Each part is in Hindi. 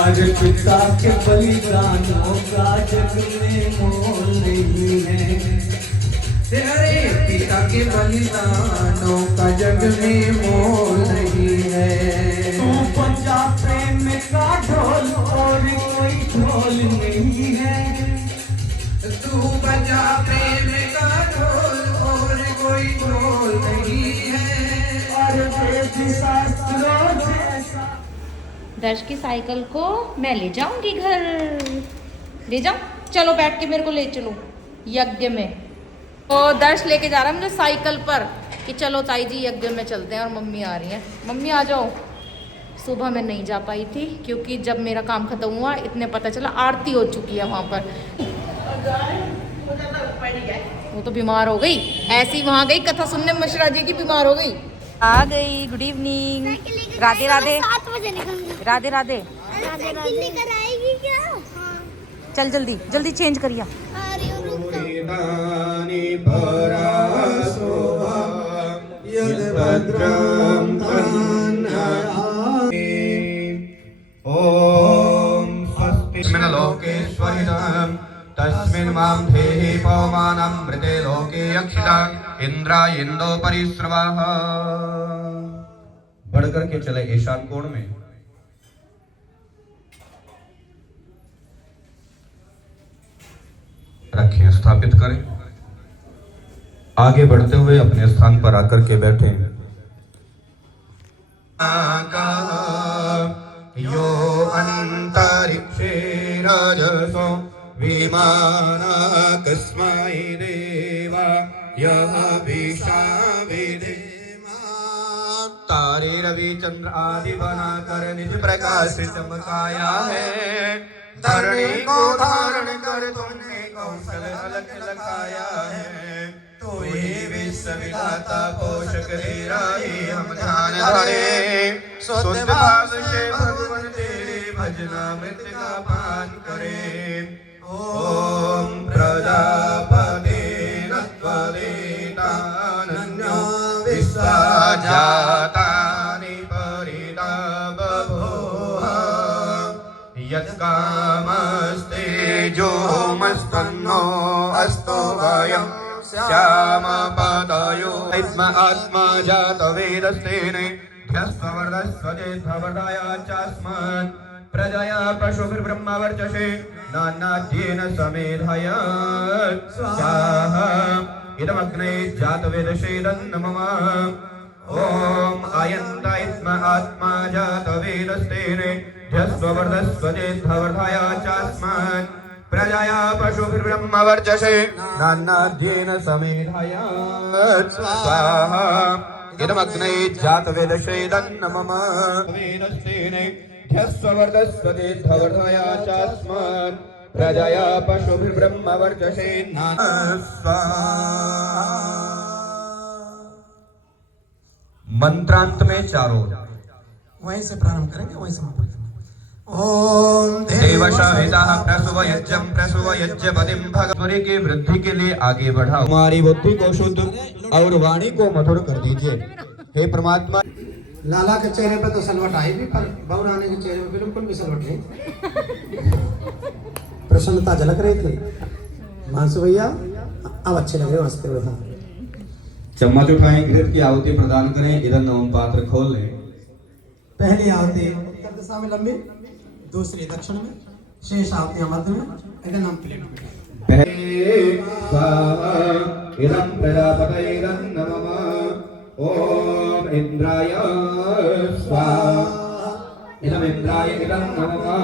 अरे पिता के बलिदानों का जग में मोल नहीं है। अरे पिता के बलिदानों का जग में मोल नहीं है। तू बजा प्रेम का ढोल और कोई ढोल नहीं है। तू बजा प्रेम का ढोल और कोई ढोल नहीं है। और वेद शास्त्रों जैसा। दर्श की साइकिल को मैं ले जाऊंगी घर। ले जाऊं? चलो बैठ के मेरे को ले चलो यज्ञ में। तो दर्श लेके जा रहा है मुझे साइकिल पर कि चलो ताई जी यज्ञ में चलते हैं। और मम्मी आ रही है। मम्मी आ जाओ। सुबह मैं नहीं जा पाई थी क्योंकि जब मेरा काम खत्म हुआ इतने पता चला आरती हो चुकी है वहाँ पर। वो तो बीमार हो गई, ऐसी वहाँ गई कथा सुनने मिश्रा जी की, बीमार हो गई। आ गई। Good evening. राधे राधे। 7 बजे निकलूंगी। राधे राधे। राधे राधे। लेकर आएगी क्या? हाँ। चल जल्दी जल्दी चेंज करिए। लोकेश्वरिणां तस्मिन् मां धेहि पवमानं मृते लोके यक्षिता इंद्रो परिश्रवः। बढ़कर के चले ईशान कोण में। रखें, स्थापित करें। आगे बढ़ते हुए अपने स्थान पर आकर के बैठे। यो अंतरिक्षे राजसो विमानाकस्मै देवा यः विशाविदेमा। तारे रवि चंद्र आदि बनाकर निज प्रकाश से चमकाया है। धरणी को धारण कर तुमने कौशल अलग लगाया है। तो ये विश्व विधाता पोषक तेरा ही हम ध्यान धरे। शुद्ध भाव से भगवान तेरे भजना मृत का पान करे। ओम प्रजापते नत्वदेतानन्यो विश्वजातानि परिता बभूव। यत्कामस्ते जो मस्तन्नो अस्तो वयं श्याम पदयो। आत्मा जात वेदस्तेने ध्यस्वर्धस्वजेद्धवर्धाया चास्मान् प्रजया पशुभिर्ब्रह्मवर्चसे नानाद्येन समेधया स्वाहा। इदमग्ने जातवेदसेदन्न मम। ओम अयन्त आत्मा जातवेदस्तेने ध्यस्वर्धस्वजेद्धवर्धाया चास्मान् प्रजया पशुभिर्ब्रह्मवर्चसे नानाद्येन समेधया स्वाहा। इदमग्ने जातवेदसेदन्न मम। वेदस्तेने ध्यस्वर्धस्वजेद्धवर्धाया चास्मान् प्रजया पशुभिर्ब्रह्मवर्चसे स्वाहा। मंत्रांत में चारों वहीं से प्रारंभ करेंगे, वहीं समाप्त करेंगे। ओम देवशाहिता प्रसव यज्ञपतिं भगवरे की वृद्धि के लिए आगे बढ़ाओ। हमारी बुद्धि को शुद्ध और वाणी को मधुर कर दीजिए हे परमात्मा। लाला के चेहरे पे तो सलवट आई भी, पर बहू रानी के चेहरे पे बिल्कुल भी सलवट नहीं। प्रसन्नता झलक रही थी। मानसू भैया अब अच्छे लग रहे हो, हंसते हुए। हाँ, चम्मच उठाएं, घृत की आहुति प्रदान करें। इधर नवम पात्र खोल लें। पहली आहुति उत्तर दिशा में लंबी, दूसरी दक्षिण में, शेष आहुतियां मध्य में। इधर नाम प्लेट में। इदं प्रजापतयेरन्नमः। ओम इंद्राय स्वाहा। इदं इंद्राय इदं नमः।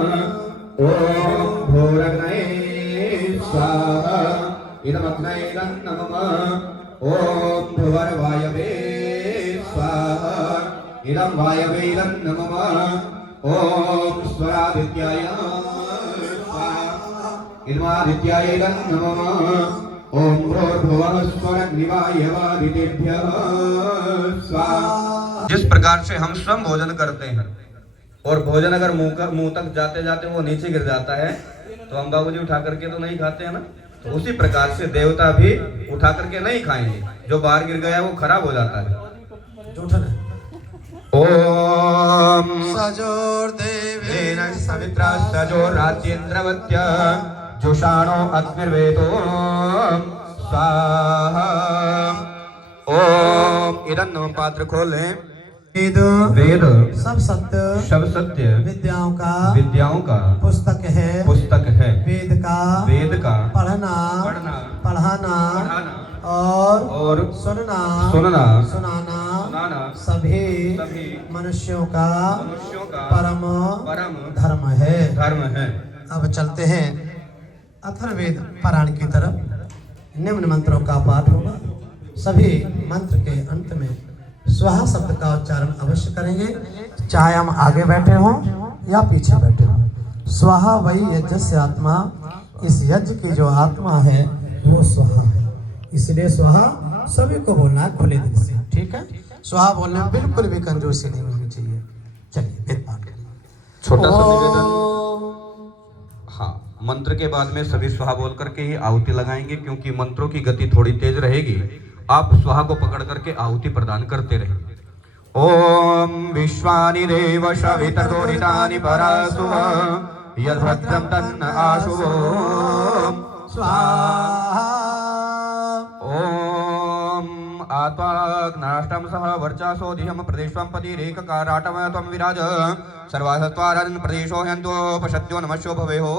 ओम भूरग्नये स्वाहा। इदं अग्नये इदं नमः। ओम भुवर्वायवे स्वाहा। इदं वायवे इदं नमः। ओम स्वरादित्याय स्वाहा। इदमादित्याय इदं नमः। ओम भूर्भुवः स्वरग्निवायवादितेभ्यः स्वाहा। जिस प्रकार से हम स्वयं भोजन करते हैं और भोजन अगर मुंह तक जाते जाते वो नीचे गिर जाता है तो हम बाबूजी उठा करके तो नहीं खाते हैं ना, तो उसी प्रकार से देवता भी उठा करके नहीं खाएंगे, जो बाहर गिर गया वो खराब हो जाता है। ओम सजोर्देवेन सवित्रा सजोराज्येन्द्रवत्य जुषाणो अग्निर्वेदो स्वाहा। ओम इदं पात्र खोलें। वेद सब सत्य विद्याओं का पुस्तक है वेद का पढ़ाना और सुनाना सभी मनुष्यों का परम धर्म है। अब चलते हैं अथर्ववेद पारायण की तरफ। निम्न मंत्रों का पाठ होगा। सभी मंत्र के अंत में स्वाहा शब्द का उच्चारण अवश्य करेंगे, चाहे हम आगे बैठे हों या पीछे बैठे हों। स्वाहा वही यज्ञ से आत्मा, इस यज्ञ की जो आत्मा है वो स्वाहा है, इसलिए स्वाहा सभी को बोलना है खुले दिल से, ठीक है। स्वाहा बोलने में बिल्कुल भी कंजूसी नहीं होनी चाहिए। चलिए वेद पाठ छोटा सा निवेदन। हाँ, मंत्र के बाद में सभी स्वाहा बोल करके ही आहुति लगाएंगे, क्योंकि मंत्रों की गति थोड़ी तेज रहेगी। आप स्वाहा को पकड़ करके आहुति प्रदान करते रहें। ओम विश्वानि देव सवितर्तोरितानि परासुव यद्भद्रं तन्न आशुवो स्वाहा। ओम आत्वाग्नाष्टम सह वर्चासो धियम प्रदेशं पतिरेककाराटम त्वं विराज सर्वासत्वाराजन् प्रदेशो ह्यन्तोपशद्यो नमस्यो भवेहो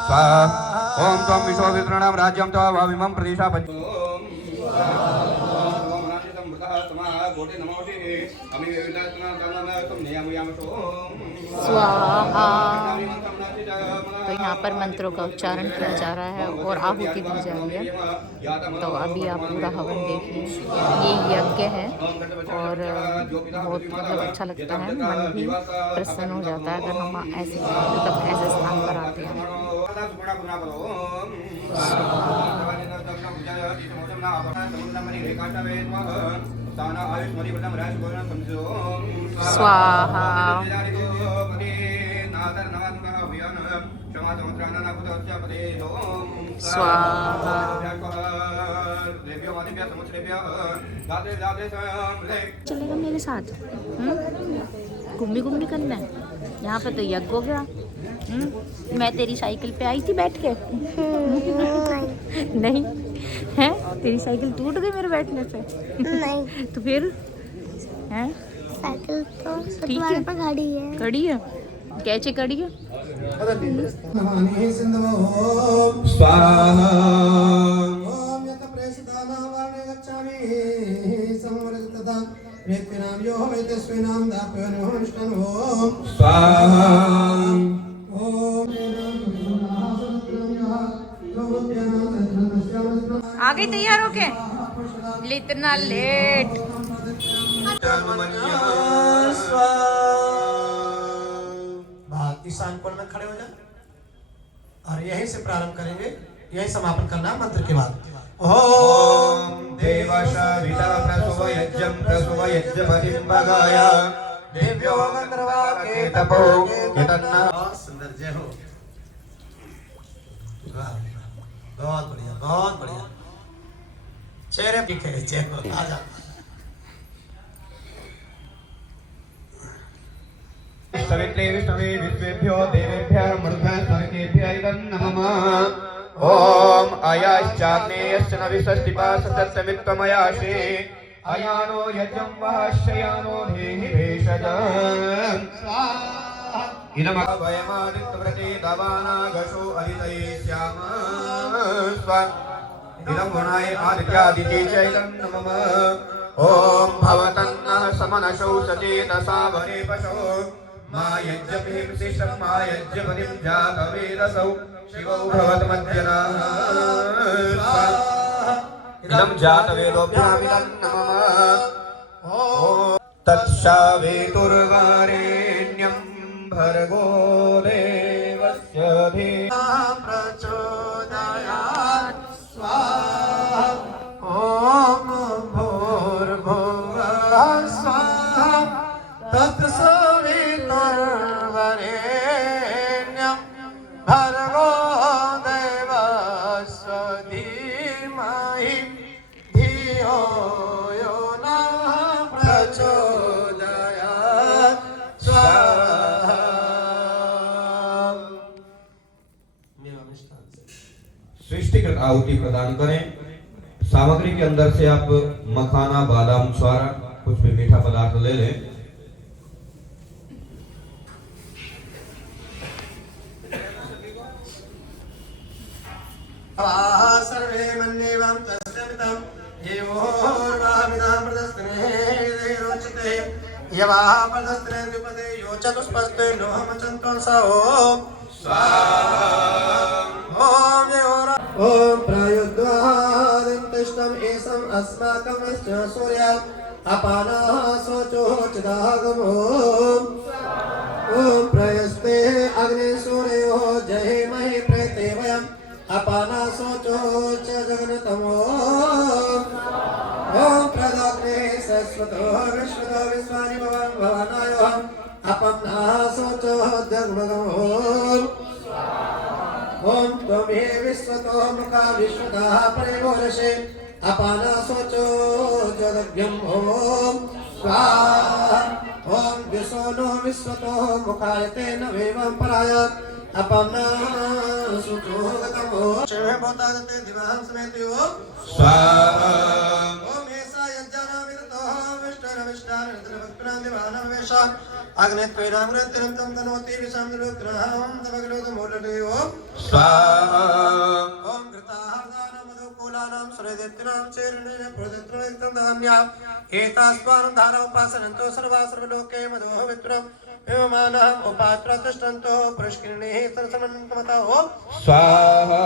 स्वाहा। ओम त्वं विश्व वितृणां राज्यं त्वमिमं प्रदेशा स्वाहा। तो यहाँ पर मंत्रों का उच्चारण किया जा रहा है और आहुति दी जा रही है। तो अभी आप पूरा हवन देखिए, ये यज्ञ है और बहुत मतलब अच्छा लगता है, मन भी प्रसन्न हो जाता है अगर हम ऐसे मतलब ऐसे स्थान पर आते हैं। स्वाहा। स्वाहा। चलेगा मेरे साथ? घूमने घूमने करना है। यहाँ पे तो यज्ञ हो गया। मैं तेरी साइकिल पे आई थी बैठ के। नहीं है? तेरी साइकिल टूट गई मेरे बैठने से? नहीं। तो फिर हैं? साइकिल तो सतवार पर खड़ी है। खड़ी है? कैसे खड़ी है? स्वाहा। आ गई तैयार होके? इतना लेट। ईशान कोण में खड़े हो जाए और यहीं से प्रारंभ करेंगे, यहीं समापन करना है मंत्र के बाद। ओम देवशाविता प्रसुव यज्ञं प्रसुव यज्ञपतिं भगाय दिव्यो गंधर्वाके तपो यतन्ना। सुंदर जय हो। बहुत बढ़िया, बहुत बढ़िया। चेहरे दिखे जय हो। आजा। सवित्रे विष्णवे विश्वेभ्यो देवेभ्यः मरुद्भ्यः सर्वेभ्यः नमः। ओम आयाश्चाग्नेयस्य नविषष्टिपाशतत्सवित्वमयाशे अयानो यज्ञं वहश्ययानो धेहि भेषजम् इदमवयमादित्यव्रते दवानागशो अदितयिष्याम स्व इदं गुणाय आदित्यादिते च इदं नमः। ओम भवतन्नः समनशौ सचेतसा वरे पशो मा यज्ञभिर्शिष्टं मा यज्ञपतिं जातवेदसौ शिवो भवतमध्यनः इदं जातवेदोभ्यामिदं नमः। ओम तत्सावितुर्वरेण्यं भर्गो देवस्य धीमहि प्रचोदयात् स्वाहा। ओम भूर्भुवः स्वाहा तत्सवितुर्वरेण्यं भर्गो देवस्य धीमहि धियो यो नः प्रचोदयात् स्वाहा। सृष्टिकृत आहुति प्रदान करें। सामग्री के अंदर से आप मखाना, बादाम, छुआरा, कुछ भी मीठा पदार्थ ले लें। सर्वे मन्येवं तस्मितं येवोर्वामिदां प्रदस्तिने रोचते यवाः प्रदस्तिने द्विपदे यो चतुष्पस्ते नोहमचन्त्वं स ओम स्वाहा। ओम योर ओम प्रायुद्वादिं तिष्ठम् एषम् अस्माकं विष्णु सूर्यः अपानः सोचोचिदागमो ओम प्रयस्ते अग्नि सूर्यो जहिमहि प्रेते वयम् अपाना सोचो च जगन्नतमो ओम प्रदाग्ने सरस्वतो विश्वतो विश्वानि भवानायो अपन्ना सोचो जगमगमो ओम त्वमे विश्वतो मुखा विश्वतः परिवोरसे अपाना सोचो जगभ्यम ओम स्वाहा। ओम विश्वनो विश्वतो मुखायते न वेवं परायात् अपन्ना सोचो गतमो शिवे बोतादते दिवां समेतयो स्वाहा। ओम ऐसा यज्ञाना विरतो विष्टान निद्रभक्तान दिवानां वेशा अग्ने त्वैराम रतिरं तं तनोति विषं रुद्रहं तवग्रोध मोलदेव स्वाहा। ओम घृताहार्दानां मधुकूलानां सुरेदित्यानां चेरणे प्रदत्रं धान्या एतास्वानं धारा उपासनन्तो सर्वा सर्वलोके मधोः वित्रं एवमानहम् उपात्र तिष्ठन्तो पुष्करिणीः सरसमन्तमतः स्वाहा।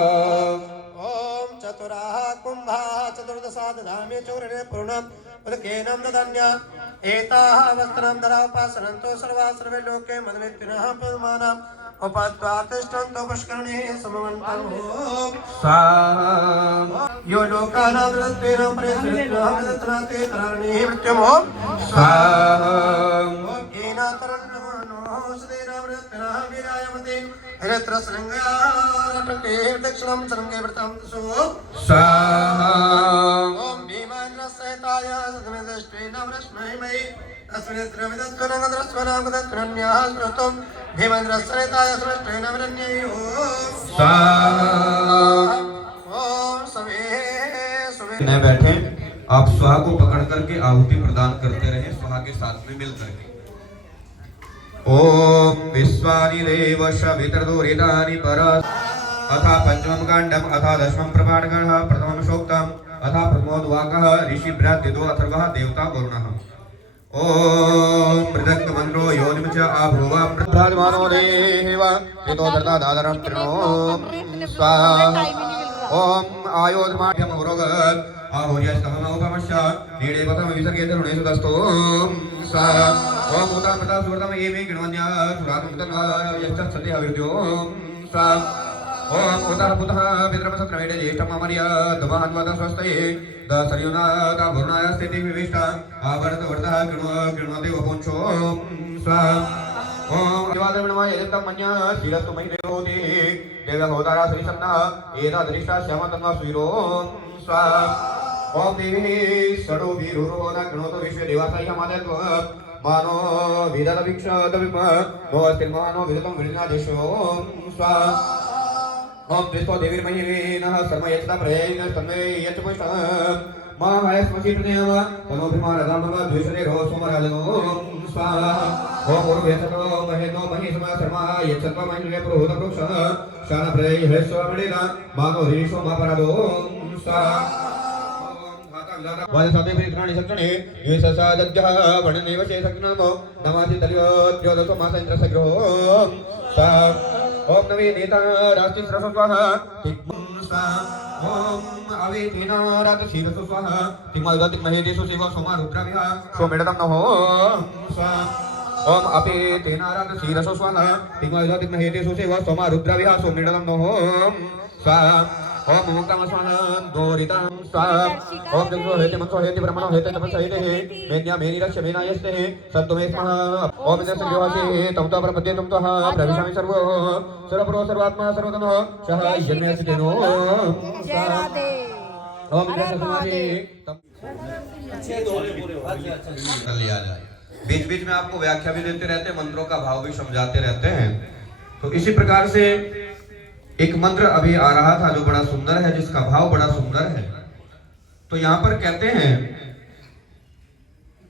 ओम चतुराः कुम्भाः चतुर्दशा दधामि चूर्णे पूर्णम् उदकेनं ददन्या एताः वस्त्रं धरा उपासनन्तो सर्वा सर्वे लोके मदमित्तिनः पद्मानाम् उपात्वा तिष्ठन्तो पुष्करिणीः समवन्तम् स्वाहा। यो लोकानां दत्तेन प्रेषितः दत्तनाते तरणीः मृत्युम् स्वाहा। येन तरणो सदेनां दत्तनः वीरायमते हरित्रशृङ्गारटके दक्षिणं शृङ्गे व्रतं सो स्वाहा। ओम भीमान्द्रसहिताय सदमिदष्टेन वृष्महिमहि अस्मिन्नेत्रमिदत्वनगद्रस्वनागदत्वनन्याः स्मृतं भीमेन्द्रसहिताय स्मृष्टेन विरण्यैः स्वाहा। ओम सवे न बैठे, आप स्वाहा को पकड़ करके आहुति प्रदान करते रहे, स्वाहा के साथ में मिल करके। ओम विश्वानि देव शवितर्दुरितानि परा अथा पंचमं कांडम अथा दशमं प्रपाठकः प्रथमं सूक्तम् अथा प्रमोदवाकः ऋषिभ्रातृदो अथर्वः देवता वरुणः। ओम मृदंग मंत्रो योनिम च आभुवा प्रधानमानो देव हितो धर्ता दादरं प्रणो स्वाहा। ओम आयोधमाढ्यम उरोगत् आहुर्यस्तमनोपमश्च नीडे पतम विसर्गे तरुणेषु दस्तो स्वाहा। ओम उता प्रता सुवर्तम एवे गणवन्या सुरातम तन्वा यश्च सत्य अविद्यो स्वाहा। ओम उता पुतः पितरम सत्रमेडे ज्येष्ठम अमर्या दमान्वत स्वस्तये दसर्युना ता भुर्णाय स्थिति विविष्टा आवर्त वर्तः कृण्वते वपुंसो स्वाहा। ओम दिवादर्वणमाय यदितं मन्या शीलस्तु मयि देवोति देवहोतारा श्रीसन्नः एता दृष्टा श्याम तन्वा स्वीरो स्वाहा। ओम देवी षडो वीरुरो न कृणोतु विश्वे देवासाय मादत्व मानो विदत भिक्षत विम नो अस्तिर्मानो विदतं विनादेशो स्वाहा। ओम त्रिस्तो देवीर्मयीनः सर्व यच्छता प्रयेन तन्मे यच्च पुष्टः महायस्मसि प्रदेव तनोभिमानदामव द्विषदे रो सोमराजनो स्वाहा। ओम उर्वेशतो महेनो महिषमा शर्मा यच्छत्वा महिषे पुरोहित वृक्षः शान प्रयेह स्वामिना मानो ऋषो मापरादो स्वाहा। वाजसाते परित्राणि सक्षणे ये ससादज्जः वर्णनेव शेषज्ञनमो नमासि तलियोद्योदसो मासेन्द्रसग्रो स्वाहा। ओम नवे नेता राष्ट्रीय स्वाहा तिग्मं स्वाहा। ओम अवेतिना रात शीलसु स्वाहा तिग्मयुधतिक महेदेशु शिव सोमा रुद्रविहा सोमेडतं नमो स्वाहा। ओम अपेतेना रात शीलसु स्वाहा तिग्मयुधतिक महेदेशु शिव सोमा रुद्रविहा सोमेडतं नमो स्वाहा। ओम मुक्तम स्वाहं दोरितं स्वाहा ओम जगतो हेते मनसो हेते ब्रह्मणो हेते तपसो हेते मेन्या मेनि रक्ष मेनायस्ते सत्तमे स्वाहा ओम इंद्र संयोहासि तम तो परमपद्ये तुम तो प्रविशामि सर्वो सर्वपुरो सर्वात्मा सर्वतनो सह जन्मे सिद्धेनो जय राधे। ओम इंद्र संयोहासि बीच बीच में आपको व्याख्या भी देते रहते हैं, मंत्रों का भाव भी समझाते रहते हैं। तो इसी प्रकार से एक मंत्र अभी आ रहा था जो बड़ा सुंदर है, जिसका भाव बड़ा सुंदर है। तो यहां पर कहते हैं,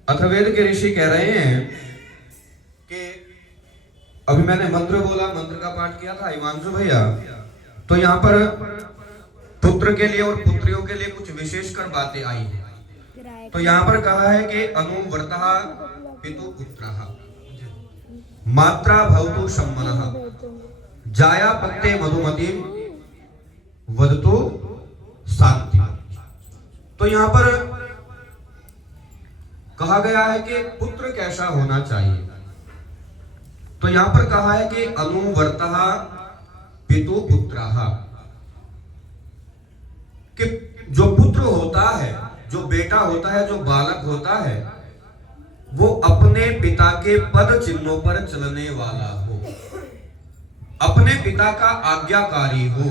अथर्ववेद के ऋषि कह रहे हैं कि अभी मैंने मंत्र बोला, मंत्र का पाठ किया था हिमांशु भैया, तो यहां पर पुत्र के लिए और पुत्रियों के लिए कुछ विशेषकर बातें आई है। तो यहां पर कहा है कि अनुवर्तः पितु पुत्रः मात्रा भवतु सम्मनः जाया पत्ते मधुमती वदतु शांति। तो यहां पर कहा गया है कि पुत्र कैसा होना चाहिए। तो यहां पर कहा है कि अनुवर्तः पितु पुत्रः, कि जो पुत्र होता है, जो बेटा होता है, जो बालक होता है, वो अपने पिता के पद चिन्हों पर चलने वाला हो, अपने पिता का आज्ञाकारी हो।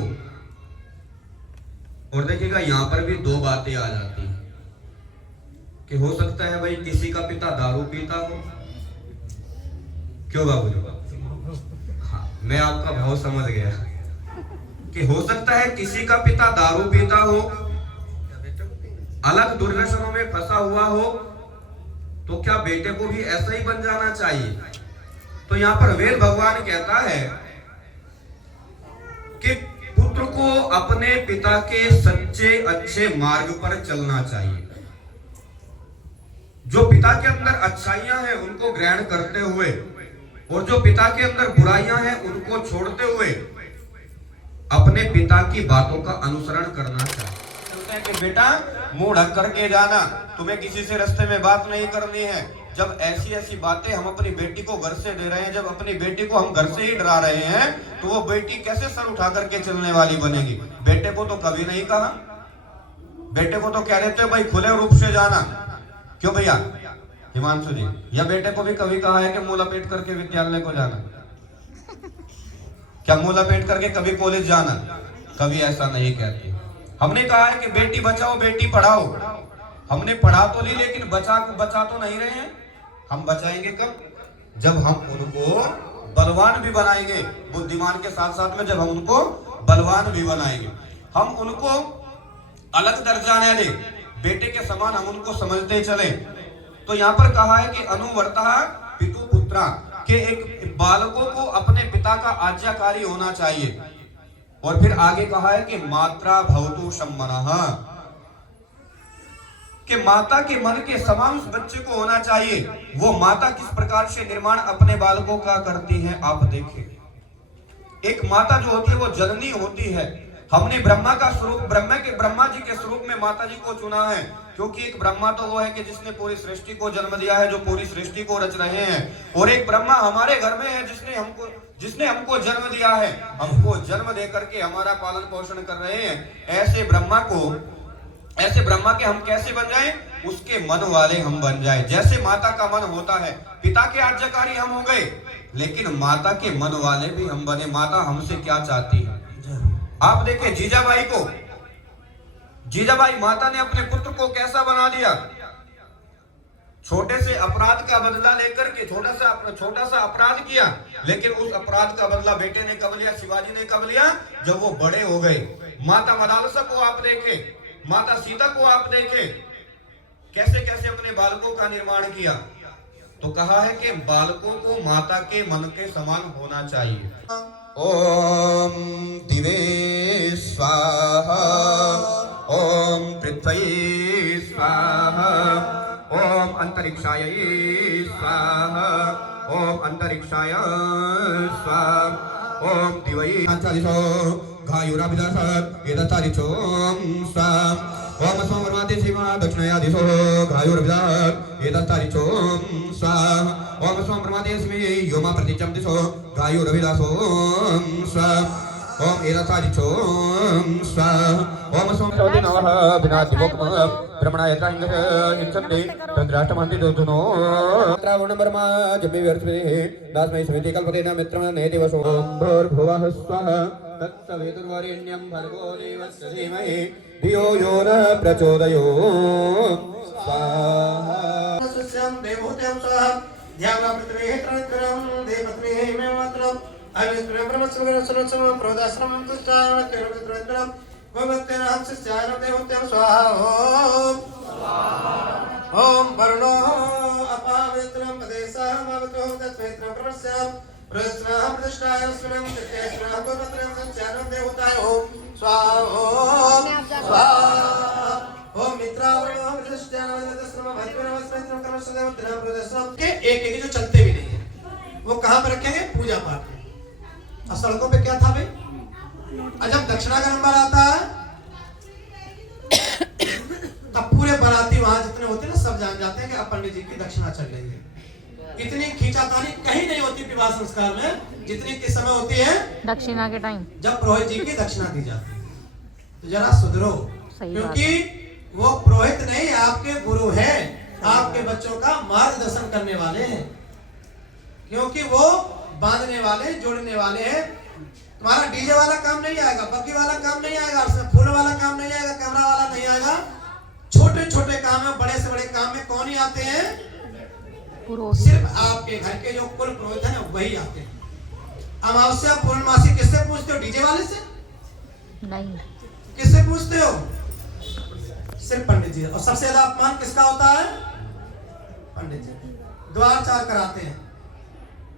और देखिएगा यहां पर भी दो बातें आ जाती हैं कि हो सकता है भाई किसी का पिता दारू पीता हो, क्यों बाबू? हाँ, मैं आपका भाव समझ गया कि हो सकता है किसी का पिता दारू पीता हो, अलग दुर्व्यसनों में फंसा हुआ हो, तो क्या बेटे को भी ऐसा ही बन जाना चाहिए? तो यहां पर वेद भगवान कहता है कि पुत्र को अपने पिता के सच्चे अच्छे मार्ग पर चलना चाहिए। जो पिता के अंदर अच्छाइयां हैं उनको ग्रहण करते हुए, और जो पिता के अंदर बुराइयां हैं उनको छोड़ते हुए अपने पिता की बातों का अनुसरण करना चाहिए। कि बेटा मुंह ढक करके जाना, तुम्हें किसी से रास्ते में बात नहीं करनी है। जब ऐसी ऐसी बातें हम अपनी बेटी को घर से दे रहे हैं, जब अपनी बेटी को हम घर से ही डरा रहे हैं, तो वो बेटी कैसे सर उठा करके चलने वाली बनेगी? बेटे को तो कभी नहीं कहा, बेटे को तो कह देते भाई खुले रूप से जाना। क्यों भैया हिमांशु जी? या बेटे को भी कभी कहा है कि मुंह लपेट करके विद्यालय को जाना? क्या मुंह लपेट करके कभी कॉलेज जाना? कभी ऐसा नहीं कहती। हमने कहा है कि बेटी बचाओ बेटी पढ़ाओ। हमने पढ़ा तो ली, लेकिन बचा तो नहीं रहे हैं। हम बचाएंगे कब? जब हम उनको बलवान भी बनाएंगे, बुद्धिमान के साथ साथ में जब हम उनको बलवान भी बनाएंगे, हम उनको अलग दर्जा न दे, बेटे के समान हम उनको समझते चले। तो यहाँ पर कहा है कि अनुवर्तः पितु पुत्रा, के एक बालकों को अपने पिता का आज्ञाकारी होना चाहिए। और फिर आगे कहा है कि मात्रा भवतु सम्मनः, कि माता के मन के समान उस बच्चे को होना चाहिए। वो माता किस प्रकार से निर्माण अपने बालकों का करती है आप देखें। एक माता जो होती है वो जननी होती है। हमने ब्रह्मा का स्वरूप, ब्रह्मा जी के स्वरूप में माता जी को चुना है, क्योंकि एक ब्रह्मा तो वो है कि जिसने पूरी सृष्टि को जन्म दिया है, जो पूरी सृष्टि को रच रहे हैं, और एक ब्रह्मा हमारे घर में है जिसने हमको जन्म दिया है, हमको जन्म दे करके हमारा पालन पोषण कर रहे हैं। ऐसे ब्रह्मा के हम कैसे बन जाएं? उसके मन वाले हम बन जाएं। जैसे माता का मन होता है, पिता के आज्ञाकारी हम हो गए, लेकिन माता के मन वाले भी हम बने। माता हमसे क्या चाहती है? आप देखें जीजाबाई को, जीजाबाई माता ने अपने पुत्र को कैसा बना दिया? छोटे से अपराध का बदला लेकर के छोटा सा अपराध किया, लेकिन उस अपराध का बदला बेटे ने कब लिया? शिवाजी ने कब लिया? जब वो बड़े हो गए। माता मदालसा को आप देखें, माता सीता को आप देखें, कैसे कैसे अपने बालकों का निर्माण किया। तो कहा है कि बालकों को माता के मन के समान होना चाहिए। ओम दिवे स्वाहा, ओम पृथ्वी स्वाहा, ओम अंतरिक्षाय स्वाहा, ओम अंतरिक्षाय स्वाहा, ओम दिवै घायुराभिदासात् एतत्तारिचों स्वाहा, ओम सोमवाते शिवा दक्षिणयादिशो घायुरभिदात् एतत्तारिचों स्वाहा, ओम सोमवाते स्मे योमा प्रतीचं दिशो घायुरभिदासो स्वाहा, ओम एरसारिचोम स्वाहा ओम सोमसोदि नमः विनादिवोकम ब्रह्मणाय त्रांगः हिंसन्ते तंद्राष्टमन्ति दोधुनो त्रावण ब्रह्मा जपि व्यर्थवे दास्मै समिति कल्पतेन मित्रम नेतिवसो ओम भूर्भुवः स्वः तत्सवितुर्वरेण्यं भर्गो देवस्य धीमहि धियो यो नः प्रचोदयात् स्वाहा सुस्यं देवोत्यं स्वाहा ध्यानं पृथ्वीः त्रणत्रं देवपत्नीः मे मात्रम् अविष्कृतं ब्रह्मस्वरूपं सर्वसमं प्रोदाश्रमं तुष्टां केवलत्रं भगवतेन हंसस्यानं देवोत्यं स्वाहा ओम वरुणो अपावित्रं पदेशामवतो तत्वेत्रं प्रवस्याम प्रस्नाहं प्रतिष्ठाय स्वनं तृतीयस्नाहं गोपत्रं संस्यानं देवताय ओम स्वाहा ओम मित्रावरणो प्रतिष्ठानं तस्मैं भद्रवस्त्रं कर्मसदेव दिनं प्रदर्शनं के एक जो चलते भी नहीं है वो कहाँ पर रखेंगे पूजा पाठ में। और सड़कों पे क्या था भाई, जब दक्षिणा का नंबर आता है तब पूरे बाराती वहां जितने होते हैं ना सब जान जाते हैं कि अब पंडित जी की दक्षिणा चल रही है। इतनी खींचातानी कहीं नहीं होती विवाह संस्कार में जितनी किस समय होती है दक्षिणा के टाइम जब पुरोहित जी की दक्षिणा दी जाती है। तो जरा सुधरो, क्योंकि वो पुरोहित नहीं आपके गुरु है, आपके बच्चों का मार्गदर्शन करने वाले हैं, क्योंकि वो बांधने वाले जोड़ने वाले हैं। तुम्हारा डीजे वाला काम नहीं आएगा, बग्गी वाला काम नहीं आएगा, उसमें फूल वाला काम नहीं आएगा, कैमरा वाला नहीं आएगा। छोटे छोटे काम में, बड़े से बड़े काम में कौन ही आते हैं? सिर्फ आपके घर के जो कुल पुरोहित है वही आते हैं। अमावस्या पूर्णमासी किससे पूछते हो? डीजे वाले से नहीं। किससे पूछते हो? सिर्फ पंडित जी। और सबसे ज्यादा अपमान किसका होता है? पंडित जी। द्वार चार कराते हैं,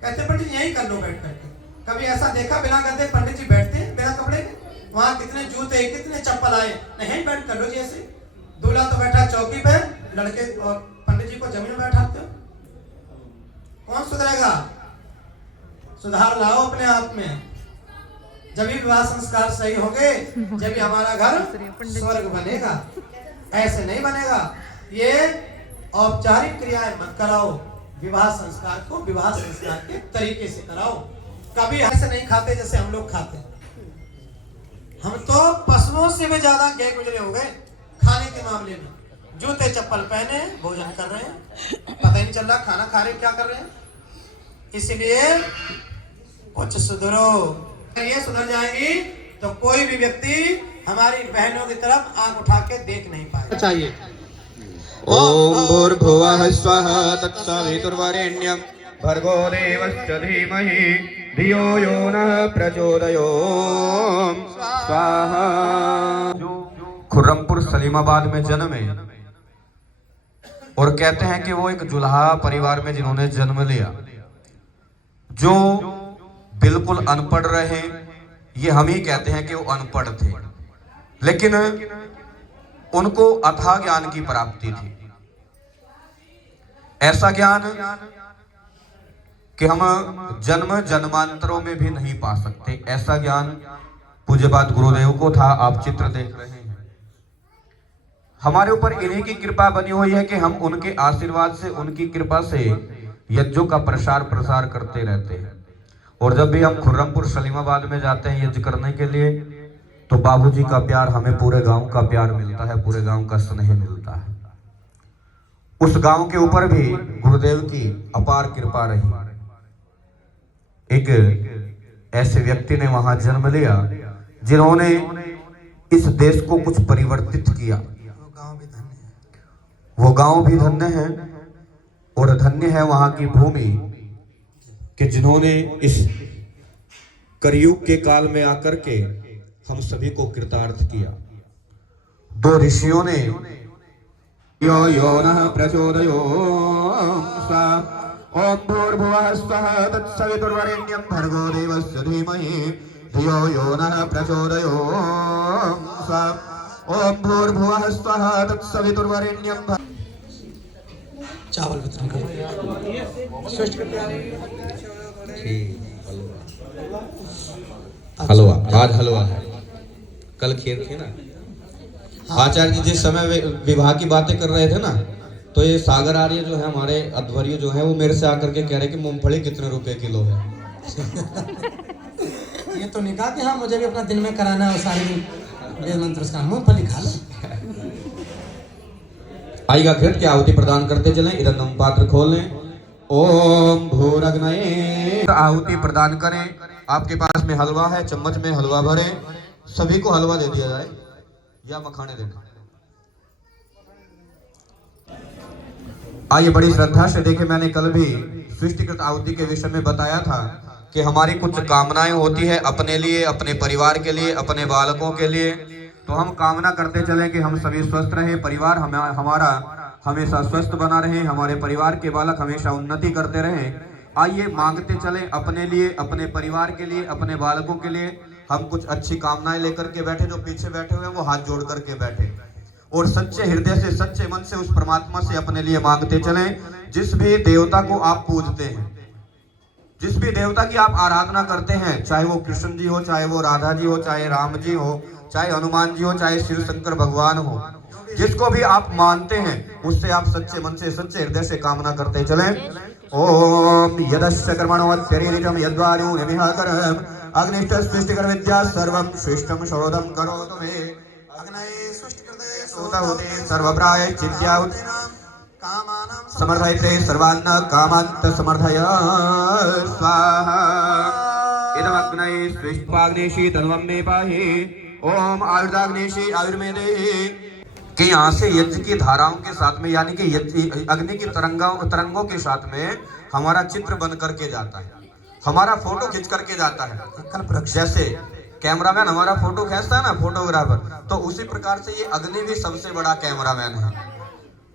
कहते पंडित जी यही कर लो बैठ करके। कभी ऐसा देखा बिना गद्दे पंडित जी बैठते हैं बिना कपड़े के? वहां कितने जूते कितने चप्पल आए, नहीं बैठ कर लो जी ऐसे। दूल्हा तो बैठा चौकी पे, लड़के और पंडित जी को जमीन में बैठाते हो। कौन सुधरेगा? सुधार लाओ अपने आप में। जब भी विवाह संस्कार सही होंगे, जब भी हमारा घर स्वर्ग बनेगा। ऐसे नहीं बनेगा। ये औपचारिक क्रियाएं मत कराओ, विवाह संस्कार को विवाह संस्कार के तरीके से कराओ। कभी ऐसे नहीं खाते जैसे हम लोग खाते। हम तो पशुओं से भी ज्यादा गए गुजरे हो गए खाने के मामले में। जूते चप्पल पहने भोजन कर रहे हैं, पता ही नहीं चल रहा खाना खा रहे क्या कर रहे हैं। इसलिए कुछ सुधरो। ये सुधर जाएगी तो कोई भी व्यक्ति हमारी बहनों की तरफ आंख उठा के देख नहीं पाएगा। चाहिए ओम भूर्भुवः स्वः तत्सवितुर्वरेण्यं भर्गो देवस्य धीमहि धियो यो नः प्रचोदयात् स्वाहा। खुर्रमपुर सलीमाबाद में जन्मे और कहते हैं कि वो एक जुल्हा परिवार में जिन्होंने जन्म लिया, जो बिल्कुल अनपढ़ रहे। ये हम ही कहते हैं कि वो अनपढ़ थे, लेकिन उनको अथाह ज्ञान की प्राप्ति थी। ऐसा ज्ञान कि हम जन्म जन्मांतरों में भी नहीं पा सकते। ऐसा ज्ञान पूज्यपाद गुरुदेव को था। आप चित्र देख रहे हैं। हमारे ऊपर इन्हीं की कृपा बनी हुई है कि हम उनके आशीर्वाद से, उनकी कृपा से यज्ञों का प्रसार प्रसार करते रहते हैं। और जब भी हम खुर्रमपुर सलीमाबाद में जाते हैं यज्ञ करने के लिए, तो बाबूजी का प्यार हमें पूरे गांव का प्यार मिलता है, पूरे गांव का स्नेह मिलता है। उस गांव के ऊपर भी गुरुदेव की अपार कृपा रही। एक ऐसे व्यक्ति ने वहां जन्म लिया जिन्होंने इस देश को कुछ परिवर्तित किया। वो गांव भी धन्य है और धन्य है वहां की भूमि कि जिन्होंने इस कलयुग के काल में आकर के हम सभी को कृतार्थ किया। दो ऋषियों ने यो यो नः प्रचोदयात् ओम भूर्भुवः स्वः तत्सवितुर्वरेण्यं भर्गो देवस्य धीमहि धियो यो नः प्रचोदयात् ओम भूर्भुवः स्वः तत्सवितुर्वरेण्यं। चावल वितरण कर हलवा, आज हलवा है, कल खीर थी ना। आचार्य जी जिस समय विवाह की बातें कर रहे थे ना, तो ये सागर आर्य जो है हमारे अध्वर्य जो है वो मेरे से आकर के कह रहे कि मूंगफली कितने रुपए किलो है। ये तो नहीं कहा कि हाँ मुझे भी अपना दिन में कराना है और सारे दिन वेद मंत्र उसका मूंगफली खा लो। आइएगा घृत की आहुति प्रदान करते चलें। इदं पात्र खोल लें। ओम भूरग्नये आहुति प्रदान करें। आपके पास में हलवा है, चम्मच में हलवा भरे, सभी को हलवा दे दिया जाए या मखाने देना। आइए बड़ी श्रद्धा से देखें, मैंने कल भी सृष्टिकृत आहुति के विषय में बताया था कि हमारी कुछ कामनाएं होती है अपने लिए, अपने परिवार के लिए, अपने बालकों के लिए। तो हम कामना करते चलें कि हम सभी स्वस्थ रहें, परिवार हमारा हमेशा स्वस्थ बना रहे, हमारे परिवार के बालक हमेशा उन्नति करते रहें। आइए मांगते चलें अपने लिए, अपने परिवार के लिए, अपने बालकों के लिए। हम कुछ अच्छी कामनाएं लेकर के बैठे, जो पीछे बैठे हुए हैं वो हाथ जोड़ करके बैठे और सच्चे हृदय से, सच्चे मन से उस परमात्मा से अपने लिए मांगते चलें। जिस भी देवता को आप पूजते हैं, जिस भी देवता की आप आराधना करते हैं, चाहे वो कृष्ण जी हो, चाहे वो राधा जी हो, चाहे राम जी हो, चाहे हनुमान जी हो, चाहे शिव शंकर भगवान हो, जिसको भी आप मानते हैं उससे आप सच्चे मन से, सच्चे हृदय से कामना करते चलें। ओम यदस्य कर्मणोऽत्यरीरितं यद्वारिं निमिहाकरम् अग्निष्ठ सृष्टिकर विद्या सर्वं सृष्टं शोधं करोतु मे अग्नये सृष्टिकृते सोताहुते सर्वप्रायश्चित्याहुते समर्थयते सर्वान्न कामांत समर्थय स्वाहा। इदमग्नये सृष्टिपाग्नेशी तन्वं मे पाहि। ओम आयुर्दाग्नेशी आयुर्मेदे कि यहाँ से यज्ञ की धाराओं के साथ में, यानी कि अग्नि की तरंगों के साथ में हमारा चित्र बन करके जाता है, हमारा फोटो खींच करके जाता है। जैसे कैमरामैन हमारा फोटो खींचता है ना, फोटोग्राफर, तो उसी प्रकार से ये अग्नि भी सबसे बड़ा कैमरामैन है।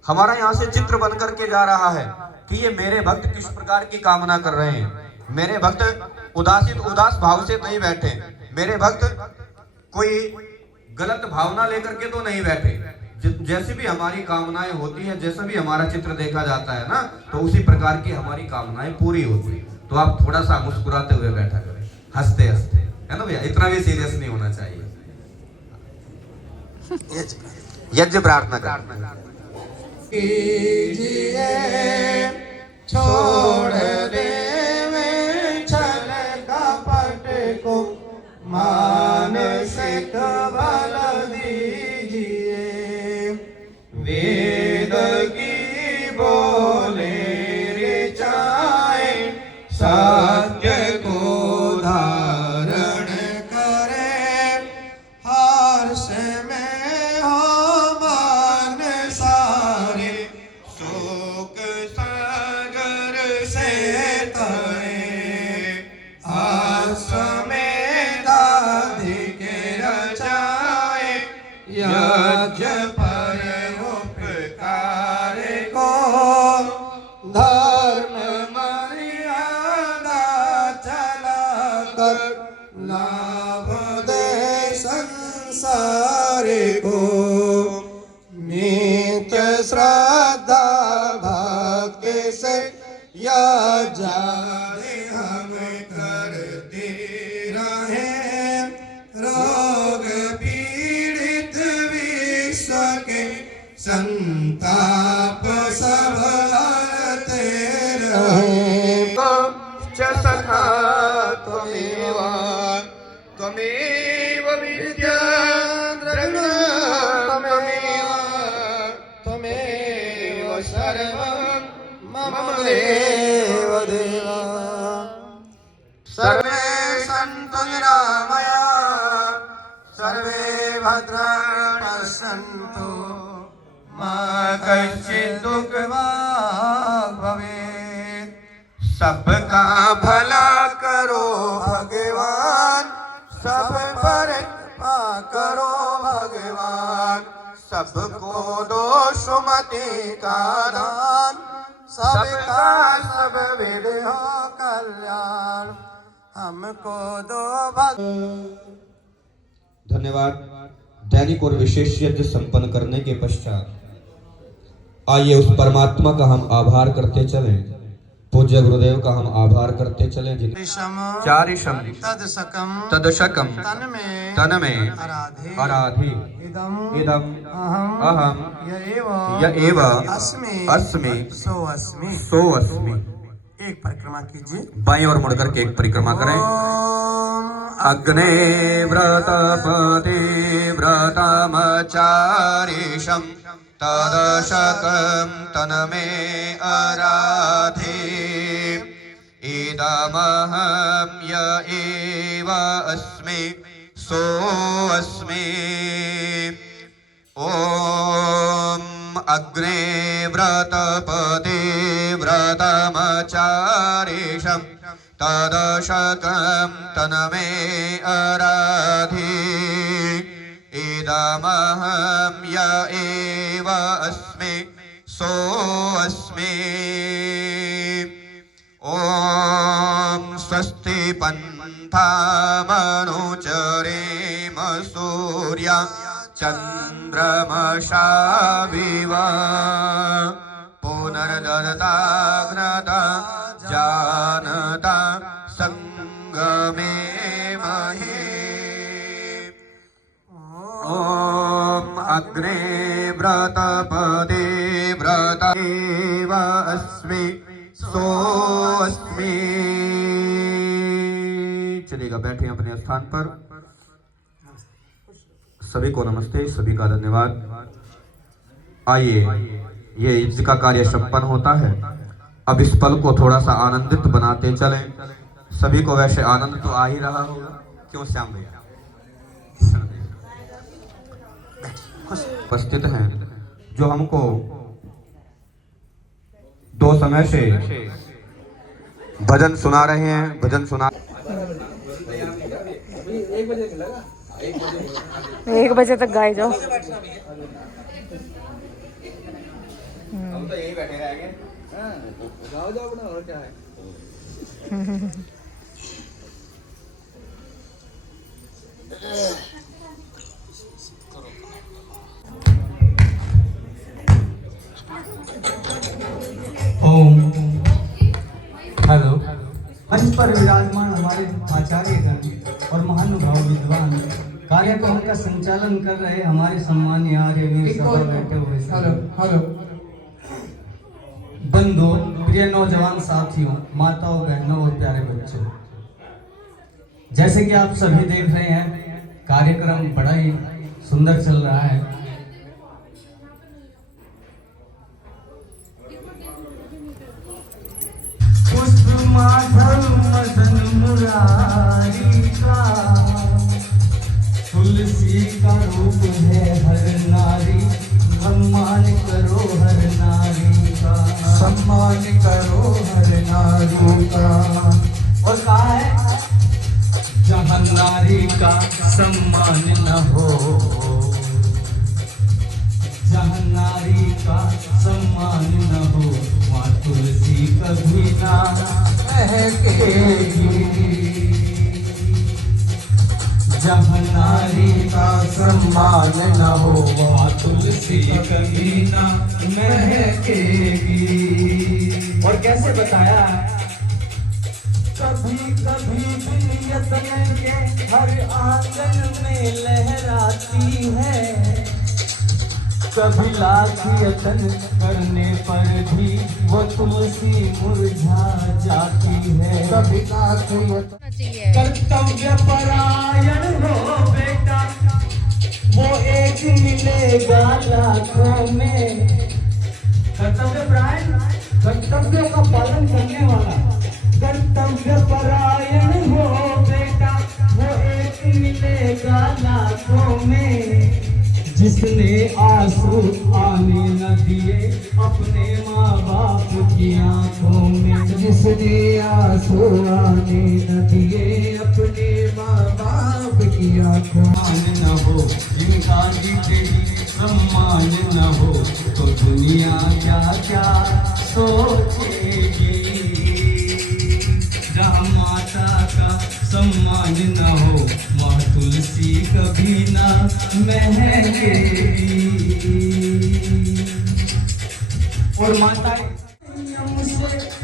हमारा यहाँ से चित्र बन करके जा रहा है कि ये मेरे भक्त किस प्रकार की कामना कर रहे हैं। मेरे भक्त उदास भाव से नहीं बैठे, मेरे भक्त कोई गलत भावना लेकर के तो नहीं बैठे। जैसी भी हमारी कामनाएं होती है, जैसा भी हमारा चित्र देखा जाता है ना, तो उसी प्रकार की हमारी कामनाएं पूरी होती है। तो आप थोड़ा सा मुस्कुराते हुए बैठा करें, हंसते हंसते, है ना भैया, इतना भी सीरियस नहीं होना चाहिए। यज्ञ प्रार्थना करना कीजिए छोड़ देवे छल कपट को, मानसिक बल दीजिए। वेद की बोले ऋचाए सत्य को धारण करे, हर्ष में हो मन सारे, शोक सागर से तरे, हर्ष में दाधि के रचाए, यज्ञ पर उपकार को, धर्म मर्यादा चला कर, लाभ दे संसार को, नित्य श्रद्धा भक्ति से जाने हम करते रहे, रोग पीड़ित विश्व के संताप सब हरते रहे। सखा त्वमेव त्वमेव विद्या त्वमेव सर्वं मम देव देवा। सर्वे सन्तु निरामया, सर्वे भद्राणि पश्यन्तु, मा कश्चित् दुःखभाग् भवेत्। सबका भला करो भगवान, सब पर कृपा करो भगवान, सबको दोष मति का दान, सबका सब विधि हो कल्याण, हमको दो धन्यवाद। दैनिक और विशेष यज्ञ संपन्न करने के पश्चात आइए उस परमात्मा का हम आभार करते चलें, पूज्य गुरुदेव का हम आभार करते चलें, जिन्हें चारिशम तदशकम तन में आराधि इदम अहम य एव अस्मि सो अस्मि। एक परिक्रमा कीजिए। बाईं ओर मुड़कर के एक परिक्रमा करें। अग्ने व्रतपति व्रतमचारिषं तदशकं तनमे आराधे इदमहं य एव अस्मि सोऽस्मि। ॐ अग्ने व्रतपते व्रतमचारिषं तदशकं तनमे आराधे इदमहं य एव अस्मि सोऽस्मि। ॐ स्वस्ति पन्थामनुचरेम सूर्या चन्द्रमसा विव पुनर्दत्ताग्नता जानता संगमे महे। ॐ अग्ने व्रतपदे व्रत एव अस्मि सोऽस्मि। चलिएगा, बैठे अपने स्थान पर। सभी को नमस्ते, सभी का धन्यवाद। आइए, ये यज्ञ का कार्य संपन्न होता है। अब इस पल को थोड़ा सा आनंदित बनाते चलें। सभी को वैसे आनंद तो आ ही रहा होगा, क्यों श्याम भैया? उपस्थित हैं जो हमको दो समय से भजन सुना रहे हैं। भजन सुना 1 बजे तक गाए जाओ। हम तो यही बैठे रहेंगे। गाओ जाओ अपना, और क्या है। ओम हेलो। मंच पर विराजमान हमारे आचार्यगण और महानुभाव विद्वान कार्यक्रम का संचालन कर रहे हमारे सम्मानीय आर्यवीर सभा बैठे हुए हेलो बंधु, प्रिय नौजवान साथियों, माताओं, बहनों और प्यारे बच्चों, जैसे कि आप सभी देख रहे हैं कार्यक्रम बड़ा ही सुंदर चल रहा है। पुष्प माधव मदन मुरारी का तुलसी का रूप है हर नारी, सम्मान करो हर नारी का, सम्मान करो हर नारी का। और कहा है जहाँ नारी का सम्मान न हो, जहाँ नारी का सम्मान न हो, वहाँ तुलसी कभी ना महकेगी। जहाँ नारी का सम्मान न हो, वहाँ तुलसी कभी ना महकेगी। और कैसे बताया, कभी कभी बिन यत्न के हर आंगन में लहराती है, कभी लाख यत्न करने पर भी वो तुलसी मुरझा जाती है। कभी लाख यत्न कर्तव्य परायण हो बेटा, वो एक मिलेगा लाखों में। कर्तव्य परायण, कर्तव्यों का पालन करने वाला, कर्तव्य परायण हो बेटा, वो एक मिलेगा लाखों में। जिसने आंसू आने न दिए अपने माँ बाप की आंखों में, जिसने आंसू आने न दिए अपने माँ बाप की आंखों में। न हो जिनका जीते ही सम्मान न हो, तो दुनिया क्या क्या सोचेगी। जहाँ माता का सम्मान न हो, वहाँ तुलसी कभी ना महकेगी। और माता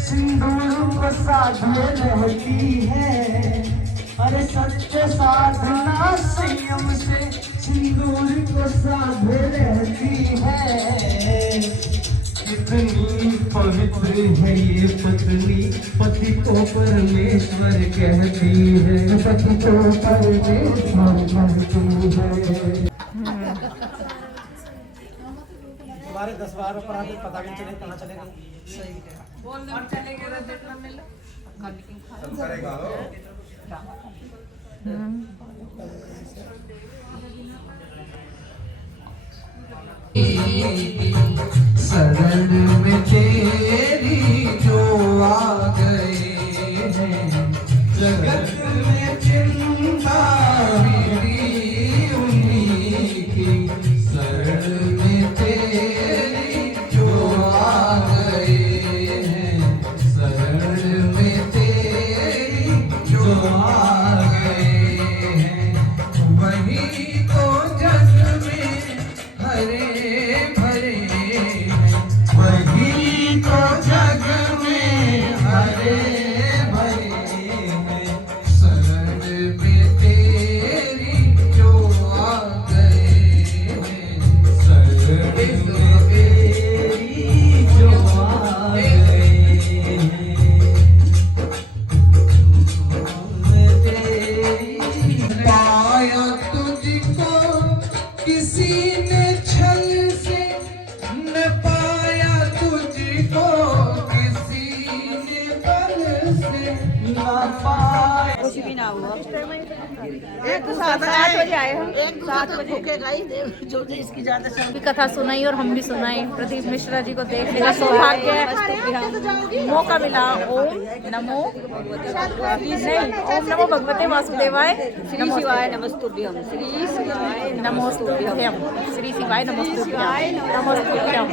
सिंदूर को साधे रहती है, अरे सत्य साधना संयम से सिंदूर को साधे रहती है। कितनी पवित्र है ये पत्नी, पति को परमेश्वर कहती है, पति को परमेश्वर कहती है। हमारे 10-12 अपराध पता नहीं चले कहाँ चले गए। शरण में तेरी जो आ गए हैं, जगत में चिंता मेरी उन्हीं की। शरण में तेरी जो आ गए हैं, शरण में तेरी जो आ गए हैं, वही तो जग में हरे भरे हैं, वही तो जग में हरे भरे हैं। शरण में तेरी जो आ गए हैं, शरण में तेरी जो आ गए हैं। पाया तुझको किसी ने छल से, न पाया तुझको किसी ने बल से, न पाया कुछ भी ना हुआ। एक तो 7 बजे आए हम, 7 बजे के गई जो इसकी ज्यादा भी कथा सुनाई और हम भी सुनाई। प्रदीप मिश्रा जी को देखने का सौभाग्य है, मौका मिला। ओम नमो भगवते वासुदेवाय, श्री शिवाय नमस्तुभ्यम, श्री शिवाय नमोस्तुभ्यम, श्री शिवाय नमोस्तुभ्यम, नमोस्तुभ्यम,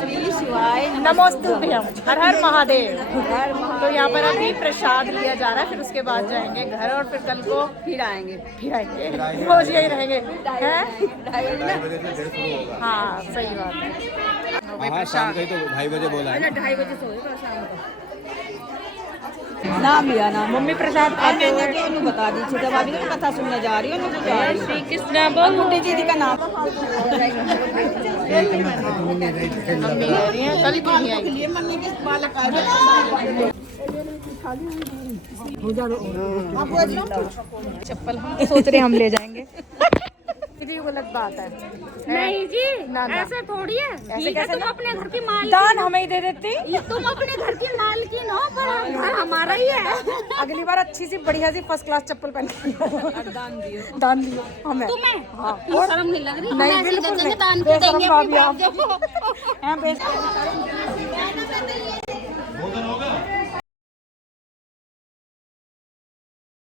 श्री शिवाय नमोस्तुभ्यम। हर हर महादेव। तो यहाँ पर अभी प्रसाद लिया जा रहा है, फिर उसके बाद जाएंगे घर और फिर कल को फिर आएंगे। रोज यही रहेंगे हैं? हाँ सही बात है। हाँ शाम को ही तो 2:30 बजे बोला है। 2:30 बजे सोएगा शाम को। नाम लिया ना मम्मी प्रसाद खाते हुए बता दीजिए, जब अभी तो कथा सुनने जा रही हूँ श्री कृष्ण बोल। बुड्ढी दीदी का नाम मम्मी ले रही है, कल क्यों नहीं आई? मम्मी के बालक आ चप्पल हम सोच रहे हम ले जाएंगे। ये गलत बात है। नहीं जी, ना, ना। ऐसे थोड़ी है। ऐसे ठीक है, कैसे तुम ना? अपने घर की माल दान हमें ही दे देती। तुम अपने घर की मालकिन हो, पर घर हमारा ही है। अगली बार अच्छी सी बढ़िया सी फर्स्ट क्लास चप्पल पहन के दान दियो हमें। तुम्हें हाँ, और शर्म नहीं लग रही? नहीं हम ऐसे बिल्कुल दे देंगे, नहीं। दान भी बेशरम देंगे भाभी अपनी आप। भाइयों को। हैं, बेशरम।